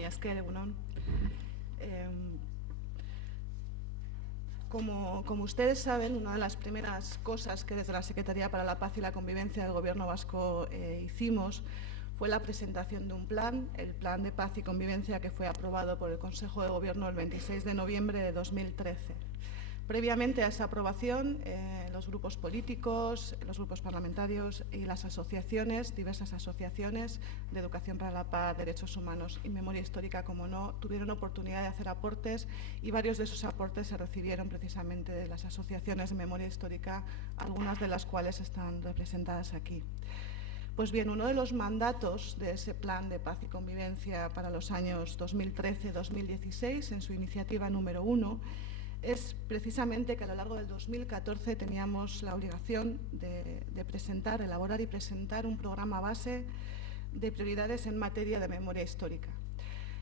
mila esker, egunon. Como ustedes saben, una de las primeras cosas que desde la Secretaría para la Paz y la Convivencia del Gobierno vasco hicimos fue la presentación de un plan, el Plan de Paz y Convivencia, que fue aprobado por el Consejo de Gobierno el 26 de noviembre de 2013. Previamente a esa aprobación, los grupos políticos, los grupos parlamentarios y las asociaciones, diversas asociaciones de educación para la paz, derechos humanos y memoria histórica, como no, tuvieron oportunidad de hacer aportes, y varios de esos aportes se recibieron precisamente de las asociaciones de memoria histórica, algunas de las cuales están representadas aquí. Pues bien, uno de los mandatos de ese Plan de Paz y Convivencia para los años 2013-2016, en su iniciativa número 1, es precisamente que a lo largo del 2014 teníamos la obligación de elaborar y presentar un programa base de prioridades en materia de memoria histórica.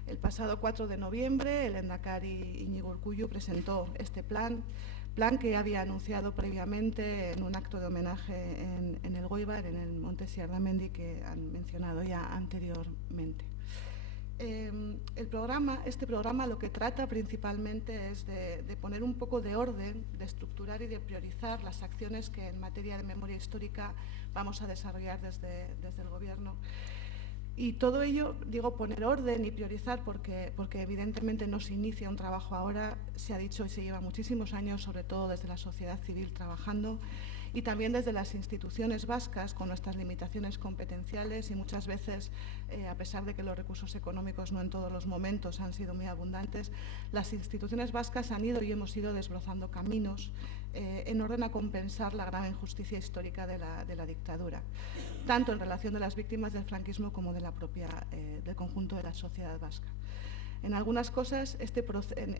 El pasado 4 de noviembre, el lehendakari Iñigo Urkullu presentó este plan que había anunciado previamente en un acto de homenaje en el Elgoibar, en el Monte Siardamendi, que han mencionado ya anteriormente. Este programa lo que trata principalmente es de poner un poco de orden, de estructurar y de priorizar las acciones que en materia de memoria histórica vamos a desarrollar desde el Gobierno. Y todo ello, digo, poner orden y priorizar porque evidentemente no se inicia un trabajo ahora, se ha dicho y se lleva muchísimos años, sobre todo desde la sociedad civil trabajando, y también desde las instituciones vascas, con nuestras limitaciones competenciales y muchas veces, a pesar de que los recursos económicos no en todos los momentos han sido muy abundantes, las instituciones vascas han ido y hemos ido desbrozando caminos en orden a compensar la grave injusticia histórica de la dictadura, tanto en relación de las víctimas del franquismo como del conjunto de la sociedad vasca. En algunas cosas,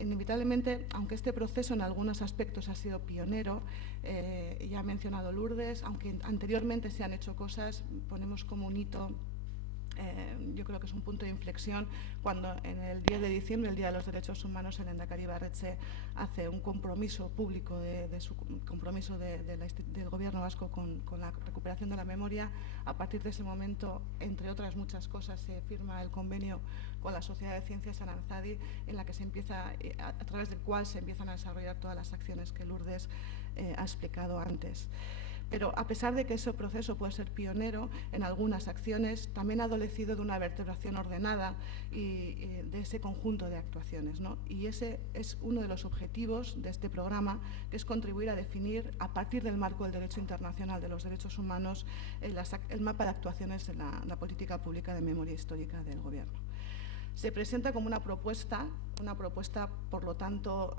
inevitablemente, aunque este proceso en algunos aspectos ha sido pionero, ya ha mencionado Lourdes, aunque anteriormente se han hecho cosas, ponemos como un hito, yo creo que es un punto de inflexión, cuando en el 10 de diciembre, el Día de los Derechos Humanos, el lehendakari Ibarretxe hace un compromiso público del Gobierno vasco con la recuperación de la memoria. A partir de ese momento, entre otras muchas cosas, se firma el convenio con la Sociedad de Ciencias Aranzadi, en la que se empieza, a través del cual se empiezan a desarrollar todas las acciones que Lourdes ha explicado antes. Pero a pesar de que ese proceso puede ser pionero en algunas acciones, también ha adolecido de una vertebración ordenada y de ese conjunto de actuaciones, ¿no? Y ese es uno de los objetivos de este programa, que es contribuir a definir, a partir del marco del derecho internacional de los derechos humanos, el mapa de actuaciones de la política pública de memoria histórica del Gobierno. Se presenta como una propuesta por lo tanto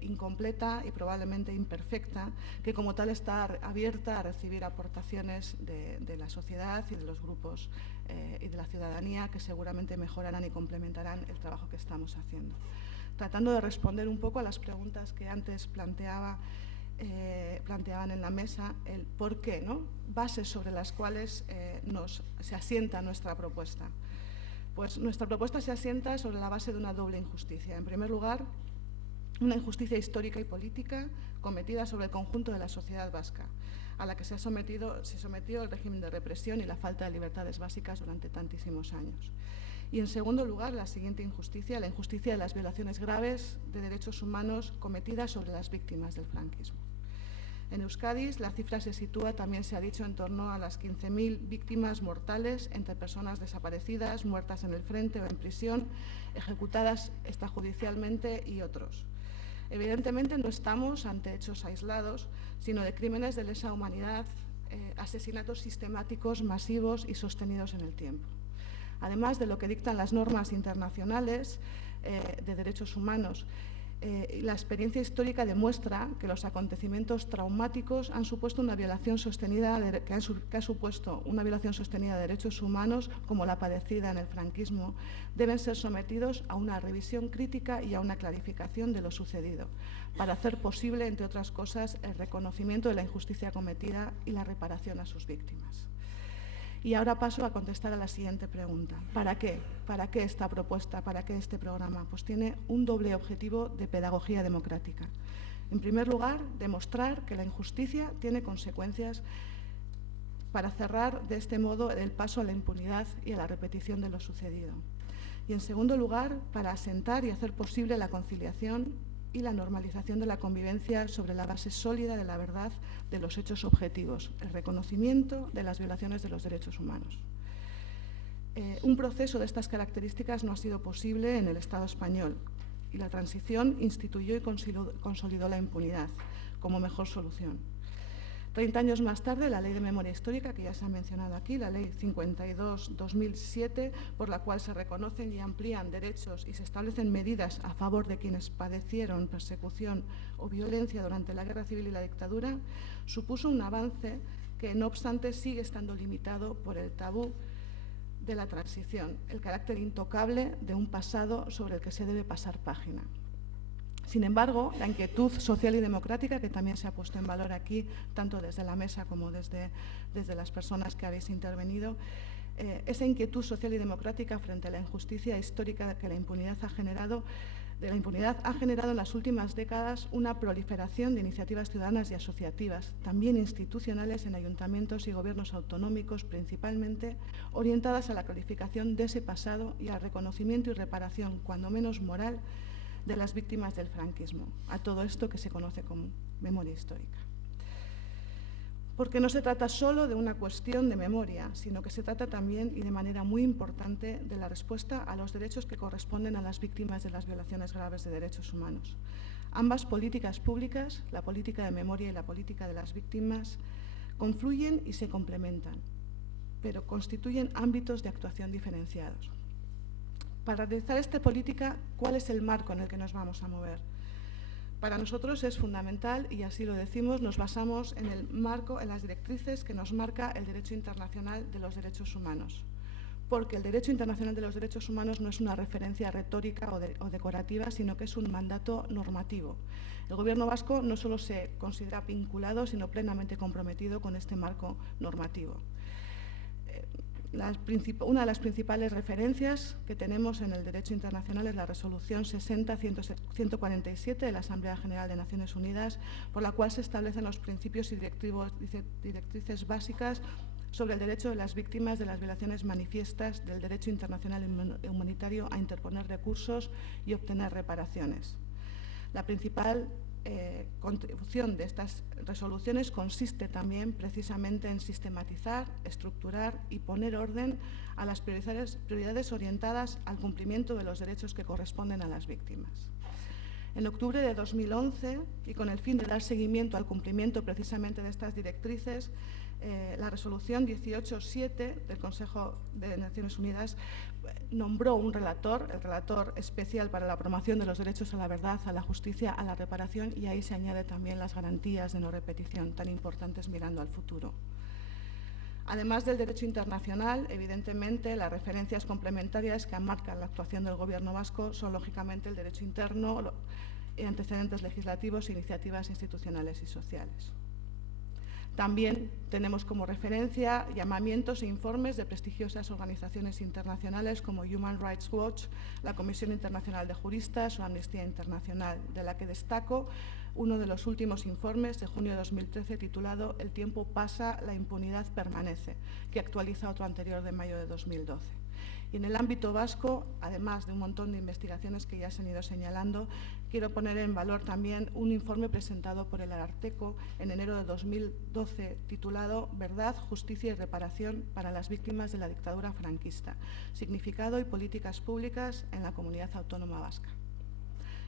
incompleta y probablemente imperfecta, que como tal está abierta a recibir aportaciones de la sociedad y de los grupos y de la ciudadanía, que seguramente mejorarán y complementarán el trabajo que estamos haciendo. Tratando de responder un poco a las preguntas que antes planteaban en la mesa, el por qué, ¿no? Bases sobre las cuales se asienta nuestra propuesta. Pues nuestra propuesta se asienta sobre la base de una doble injusticia. En primer lugar, una injusticia histórica y política cometida sobre el conjunto de la sociedad vasca, a la que se sometió el régimen de represión y la falta de libertades básicas durante tantísimos años. Y en segundo lugar, la siguiente injusticia, la injusticia de las violaciones graves de derechos humanos cometidas sobre las víctimas del franquismo. En Euskadi, la cifra se sitúa, también se ha dicho, en torno a las 15.000 víctimas mortales entre personas desaparecidas, muertas en el frente o en prisión, ejecutadas extrajudicialmente y otros. Evidentemente no estamos ante hechos aislados, sino de crímenes de lesa humanidad, asesinatos sistemáticos, masivos y sostenidos en el tiempo. Además de lo que dictan las normas internacionales de derechos humanos, la experiencia histórica demuestra que los acontecimientos traumáticos han supuesto una violación sostenida de derechos humanos, como la padecida en el franquismo, deben ser sometidos a una revisión crítica y a una clarificación de lo sucedido, para hacer posible, entre otras cosas, el reconocimiento de la injusticia cometida y la reparación a sus víctimas. Y ahora paso a contestar a la siguiente pregunta. ¿Para qué? ¿Para qué esta propuesta? ¿Para qué este programa? Pues tiene un doble objetivo de pedagogía democrática. En primer lugar, demostrar que la injusticia tiene consecuencias para cerrar de este modo el paso a la impunidad y a la repetición de lo sucedido. Y, en segundo lugar, para asentar y hacer posible la conciliación y la normalización de la convivencia sobre la base sólida de la verdad de los hechos objetivos, el reconocimiento de las violaciones de los derechos humanos. Un proceso de estas características no ha sido posible en el Estado español y la transición instituyó y consolidó la impunidad como mejor solución. 30 años más tarde, la Ley de Memoria Histórica, que ya se ha mencionado aquí, la Ley 52/2007, por la cual se reconocen y amplían derechos y se establecen medidas a favor de quienes padecieron persecución o violencia durante la Guerra Civil y la dictadura, supuso un avance que, no obstante, sigue estando limitado por el tabú de la transición, el carácter intocable de un pasado sobre el que se debe pasar página. Sin embargo, la inquietud social y democrática, que también se ha puesto en valor aquí, tanto desde la mesa como desde las personas que habéis intervenido, esa inquietud social y democrática frente a la injusticia histórica que la impunidad ha generado en las últimas décadas una proliferación de iniciativas ciudadanas y asociativas, también institucionales, en ayuntamientos y gobiernos autonómicos, principalmente orientadas a la clarificación de ese pasado y al reconocimiento y reparación, cuando menos moral, de las víctimas del franquismo, a todo esto que se conoce como memoria histórica. Porque no se trata solo de una cuestión de memoria, sino que se trata también, y de manera muy importante, de la respuesta a los derechos que corresponden a las víctimas de las violaciones graves de derechos humanos. Ambas políticas públicas, la política de memoria y la política de las víctimas, confluyen y se complementan, pero constituyen ámbitos de actuación diferenciados. Para realizar esta política, ¿cuál es el marco en el que nos vamos a mover? Para nosotros es fundamental, y así lo decimos, nos basamos en el marco, en las directrices que nos marca el Derecho Internacional de los Derechos Humanos. Porque el Derecho Internacional de los Derechos Humanos no es una referencia retórica o decorativa, sino que es un mandato normativo. El Gobierno vasco no solo se considera vinculado, sino plenamente comprometido con este marco normativo. Una de las principales referencias que tenemos en el derecho internacional es la Resolución 60-147 de la Asamblea General de Naciones Unidas, por la cual se establecen los principios y directrices básicas sobre el derecho de las víctimas de las violaciones manifiestas del derecho internacional humanitario a interponer recursos y obtener reparaciones. La principal contribución de estas resoluciones consiste también precisamente en sistematizar, estructurar y poner orden a las prioridades orientadas al cumplimiento de los derechos que corresponden a las víctimas. En octubre de 2011, y con el fin de dar seguimiento al cumplimiento precisamente de estas directrices, la resolución 18.7 del Consejo de Naciones Unidas nombró un relator, el relator especial para la promoción de los derechos a la verdad, a la justicia, a la reparación, y ahí se añade también las garantías de no repetición, tan importantes mirando al futuro. Además del derecho internacional, evidentemente, las referencias complementarias que marcan la actuación del Gobierno vasco son, lógicamente, el derecho interno, antecedentes legislativos, iniciativas institucionales y sociales. También tenemos como referencia llamamientos e informes de prestigiosas organizaciones internacionales como Human Rights Watch, la Comisión Internacional de Juristas o Amnistía Internacional, de la que destaco uno de los últimos informes de junio de 2013 titulado «El tiempo pasa, la impunidad permanece», que actualiza otro anterior de mayo de 2012. Y en el ámbito vasco, además de un montón de investigaciones que ya se han ido señalando, quiero poner en valor también un informe presentado por el Ararteko en enero de 2012 titulado «Verdad, justicia y reparación para las víctimas de la dictadura franquista. Significado y políticas públicas en la comunidad autónoma vasca».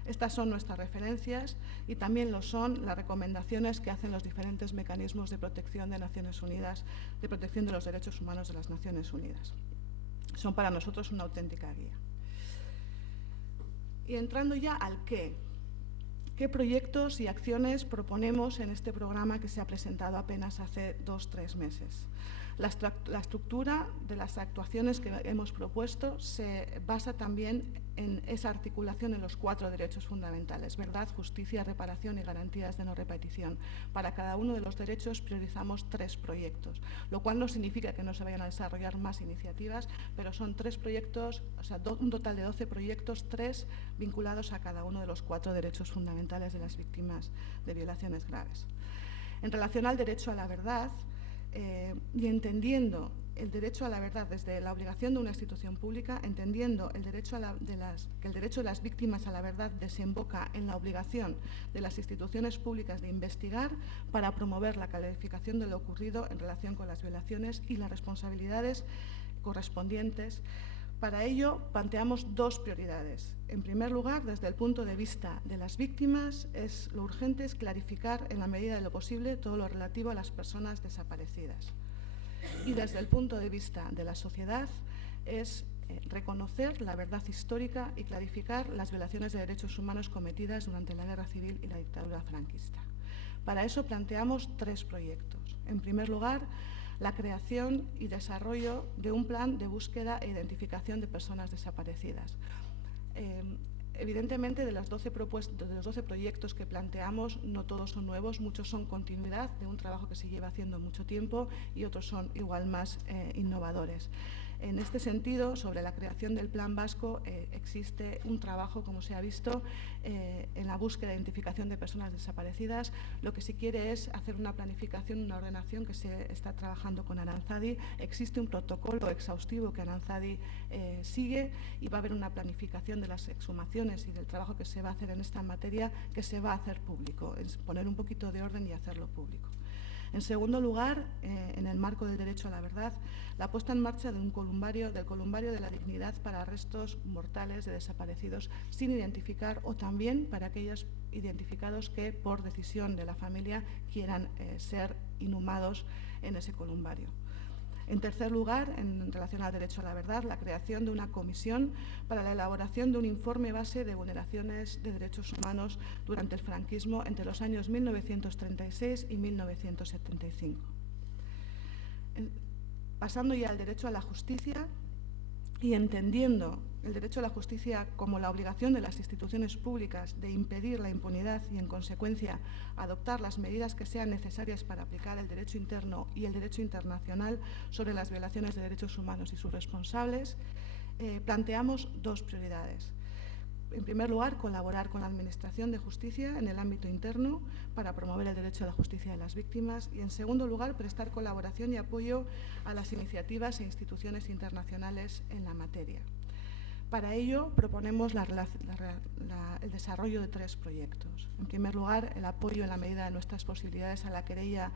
Estas son nuestras referencias y también lo son las recomendaciones que hacen los diferentes mecanismos de protección de Naciones Unidas, de protección de los derechos humanos de las Naciones Unidas. Son para nosotros una auténtica guía. Y entrando ya al qué proyectos y acciones proponemos en este programa que se ha presentado apenas hace 2 o 3 meses. La estructura de las actuaciones que hemos propuesto se basa también en esa articulación en los 4 derechos fundamentales: verdad, justicia, reparación y garantías de no repetición. Para cada uno de los derechos priorizamos 3 proyectos, lo cual no significa que no se vayan a desarrollar más iniciativas, pero son 3 proyectos, o sea, un total de 12 proyectos, 3 vinculados a cada uno de los 4 derechos fundamentales de las víctimas de violaciones graves. En relación al derecho a la verdad, y entendiendo el derecho a la verdad desde la obligación de una institución pública, entendiendo el derecho que el derecho de las víctimas a la verdad desemboca en la obligación de las instituciones públicas de investigar para promover la clarificación de lo ocurrido en relación con las violaciones y las responsabilidades correspondientes. Para ello, planteamos dos prioridades. En primer lugar, desde el punto de vista de las víctimas, lo urgente es clarificar en la medida de lo posible todo lo relativo a las personas desaparecidas. Y desde el punto de vista de la sociedad, es reconocer la verdad histórica y clarificar las violaciones de derechos humanos cometidas durante la Guerra Civil y la dictadura franquista. Para eso planteamos tres proyectos. En primer lugar, la creación y desarrollo de un plan de búsqueda e identificación de personas desaparecidas. Evidentemente, de los 12 proyectos que planteamos, no todos son nuevos, muchos son continuidad de un trabajo que se lleva haciendo mucho tiempo y otros son igual más innovadores. En este sentido, sobre la creación del Plan Vasco, existe un trabajo, como se ha visto, en la búsqueda e identificación de personas desaparecidas. Lo que se quiere es hacer una planificación, una ordenación que se está trabajando con Aranzadi. Existe un protocolo exhaustivo que Aranzadi sigue y va a haber una planificación de las exhumaciones y del trabajo que se va a hacer en esta materia que se va a hacer público, es poner un poquito de orden y hacerlo público. En segundo lugar, en el marco del derecho a la verdad, la puesta en marcha del columbario de la dignidad para restos mortales de desaparecidos sin identificar o también para aquellos identificados que por decisión de la familia quieran ser inhumados en ese columbario. En tercer lugar, en relación al derecho a la verdad, la creación de una comisión para la elaboración de un informe base de vulneraciones de derechos humanos durante el franquismo entre los años 1936 y 1975. Pasando ya al derecho a la justicia y entendiendo el derecho a la justicia como la obligación de las instituciones públicas de impedir la impunidad y, en consecuencia, adoptar las medidas que sean necesarias para aplicar el derecho interno y el derecho internacional sobre las violaciones de derechos humanos y sus responsables, planteamos dos prioridades. En primer lugar, colaborar con la Administración de Justicia en el ámbito interno para promover el derecho a la justicia de las víctimas y, en segundo lugar, prestar colaboración y apoyo a las iniciativas e instituciones internacionales en la materia. Para ello, proponemos el desarrollo de tres proyectos. En primer lugar, el apoyo en la medida de nuestras posibilidades a la querella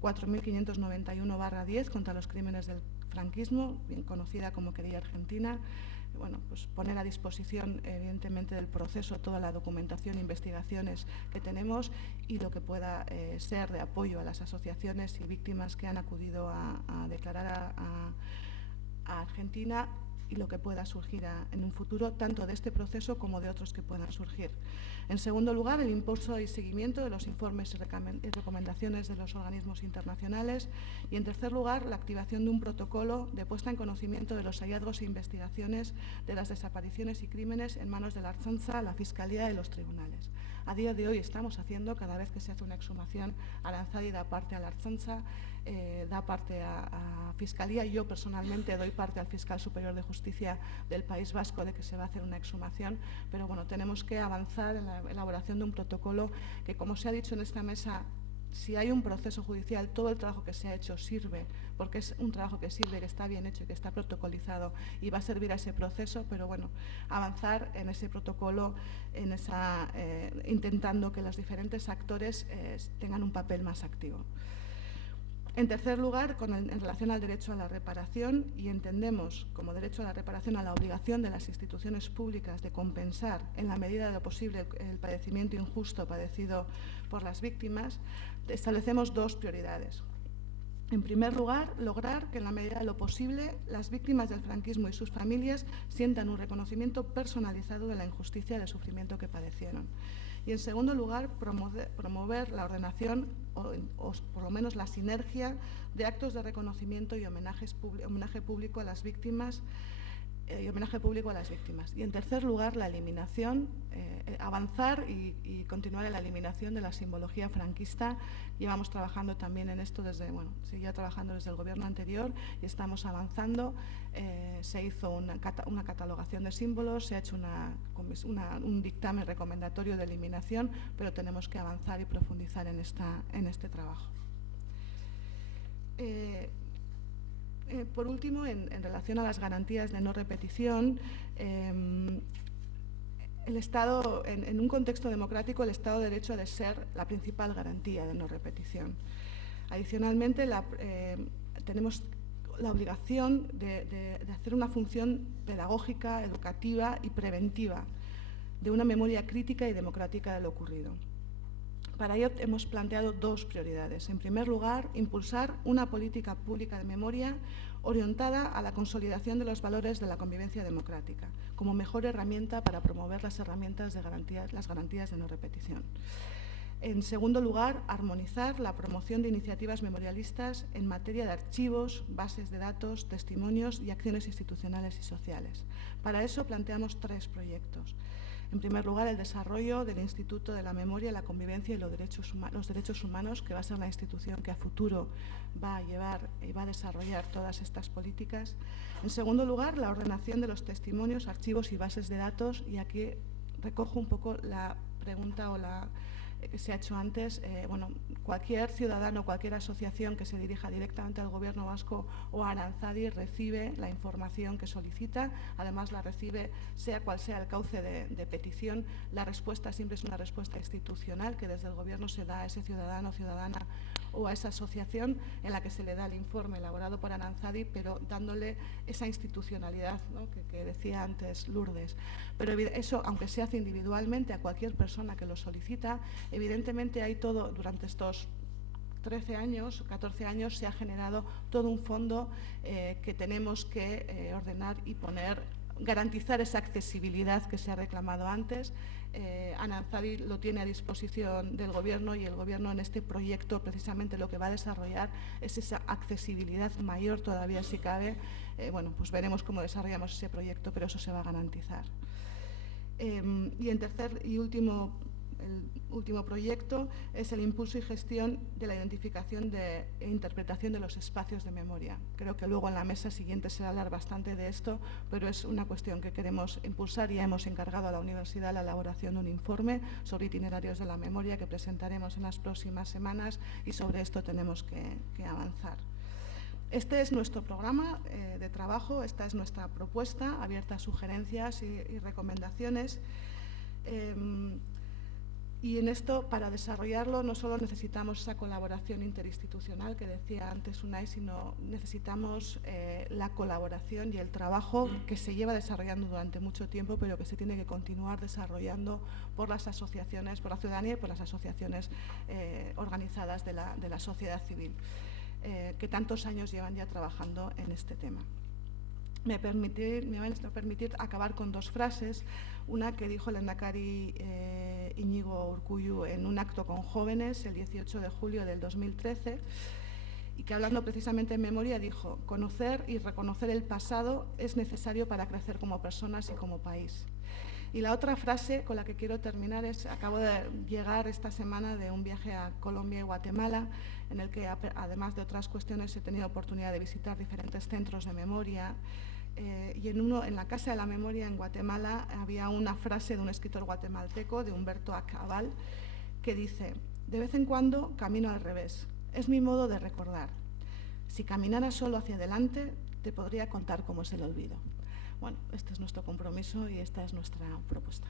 4591/10 contra los crímenes del franquismo, bien conocida como querella argentina. Bueno, pues poner a disposición, evidentemente, del proceso toda la documentación e investigaciones que tenemos y lo que pueda ser de apoyo a las asociaciones y víctimas que han acudido a declarar a Argentina y lo que pueda surgir en un futuro, tanto de este proceso como de otros que puedan surgir. En segundo lugar, el impulso y seguimiento de los informes y recomendaciones de los organismos internacionales. Y, en tercer lugar, la activación de un protocolo de puesta en conocimiento de los hallazgos e investigaciones de las desapariciones y crímenes en manos de la Ertzaintza, la Fiscalía y los tribunales. A día de hoy estamos haciendo, cada vez que se hace una exhumación, Aranzadi da parte a la Ertzaintza, da parte a Fiscalía. Yo personalmente doy parte al Fiscal Superior de Justicia del País Vasco de que se va a hacer una exhumación, pero bueno, tenemos que avanzar en la elaboración de un protocolo que, como se ha dicho en esta mesa, si hay un proceso judicial, todo el trabajo que se ha hecho sirve, porque es un trabajo que sirve, que está bien hecho y que está protocolizado y va a servir a ese proceso, pero bueno, avanzar en ese protocolo, intentando que los diferentes actores tengan un papel más activo. En tercer lugar, en relación al derecho a la reparación, y entendemos como derecho a la reparación a la obligación de las instituciones públicas de compensar en la medida de lo posible el padecimiento injusto padecido por las víctimas, establecemos dos prioridades. En primer lugar, lograr que en la medida de lo posible las víctimas del franquismo y sus familias sientan un reconocimiento personalizado de la injusticia y del sufrimiento que padecieron. Y, en segundo lugar, promover la ordenación o por lo menos la sinergia de actos de reconocimiento y homenaje público a las víctimas. Y, en tercer lugar, la eliminación, avanzar y continuar en la eliminación de la simbología franquista. Llevamos trabajando también en esto seguía trabajando desde el gobierno anterior y estamos avanzando. Se hizo una catalogación de símbolos, se ha hecho un dictamen recomendatorio de eliminación, pero tenemos que avanzar y profundizar en este trabajo. Por último, en relación a las garantías de no repetición, el Estado, en un contexto democrático, el Estado de Derecho ha de ser la principal garantía de no repetición. Adicionalmente, tenemos la obligación de hacer una función pedagógica, educativa y preventiva de una memoria crítica y democrática de lo ocurrido. Para ello hemos planteado dos prioridades. En primer lugar, impulsar una política pública de memoria orientada a la consolidación de los valores de la convivencia democrática, como mejor herramienta para promover las garantías de no repetición. En segundo lugar, armonizar la promoción de iniciativas memorialistas en materia de archivos, bases de datos, testimonios y acciones institucionales y sociales. Para eso planteamos tres proyectos. En primer lugar, el desarrollo del Instituto de la Memoria, la Convivencia y los Derechos Humanos, que va a ser la institución que a futuro va a llevar y va a desarrollar todas estas políticas. En segundo lugar, la ordenación de los testimonios, archivos y bases de datos, y aquí recojo un poco la pregunta o la que se ha hecho antes. Bueno, cualquier ciudadano, cualquier asociación que se dirija directamente al Gobierno vasco o a Aranzadi recibe la información que solicita, además la recibe sea cual sea el cauce de petición. La respuesta siempre es una respuesta institucional que desde el Gobierno se da a ese ciudadano o ciudadana o a esa asociación en la que se le da el informe elaborado por Aranzadi, pero dándole esa institucionalidad, ¿no?, que decía antes Lourdes. Pero eso, aunque se hace individualmente a cualquier persona que lo solicita, evidentemente hay todo, durante estos 13 años, 14 años, se ha generado todo un fondo que tenemos que ordenar y garantizar esa accesibilidad que se ha reclamado antes. Aranzadi lo tiene a disposición del Gobierno y el Gobierno en este proyecto precisamente lo que va a desarrollar es esa accesibilidad mayor todavía si cabe. Bueno, pues veremos cómo desarrollamos ese proyecto, pero eso se va a garantizar. Y en tercer y último proyecto es el impulso y gestión de la identificación e interpretación de los espacios de memoria. Creo que luego en la mesa siguiente se va a hablar bastante de esto, pero es una cuestión que queremos impulsar y hemos encargado a la universidad la elaboración de un informe sobre itinerarios de la memoria que presentaremos en las próximas semanas y sobre esto tenemos que avanzar. Este es nuestro programa de trabajo, esta es nuestra propuesta, abierta a sugerencias y recomendaciones. Y en esto, para desarrollarlo, no solo necesitamos esa colaboración interinstitucional que decía antes Unai, sino necesitamos la colaboración y el trabajo que se lleva desarrollando durante mucho tiempo, pero que se tiene que continuar desarrollando por las asociaciones, por la ciudadanía y por las asociaciones organizadas de la sociedad civil, que tantos años llevan ya trabajando en este tema. Me van a permitir acabar con dos frases. Una que dijo el lehendakari Iñigo Urkullu en un acto con jóvenes el 18 de julio del 2013 y que hablando precisamente en memoria dijo: conocer y reconocer el pasado es necesario para crecer como personas y como país. Y la otra frase con la que quiero terminar es: acabo de llegar esta semana de un viaje a Colombia y Guatemala, en el que además de otras cuestiones he tenido oportunidad de visitar diferentes centros de memoria. Y en la Casa de la Memoria en Guatemala había una frase de un escritor guatemalteco, de Humberto Acabal, que dice: de vez en cuando camino al revés, es mi modo de recordar. Si caminara solo hacia adelante, te podría contar cómo es el olvido. Bueno, este es nuestro compromiso y esta es nuestra propuesta.